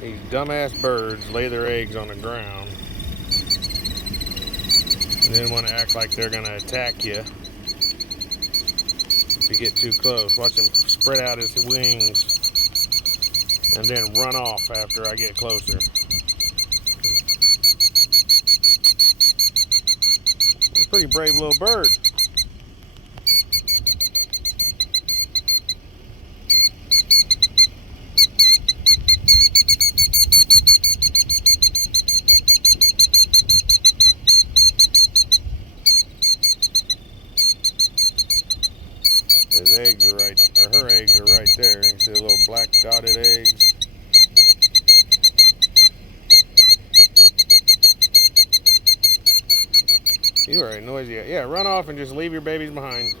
These dumbass birds lay their eggs on the ground and then want to act like they're going to attack you if you get too close. Watch him spread out his wings and then run off after I get closer. A pretty brave little bird. His eggs are right, or her eggs are right there. You see the little black dotted eggs. You already noisy. Yeah, run off and just leave your babies behind.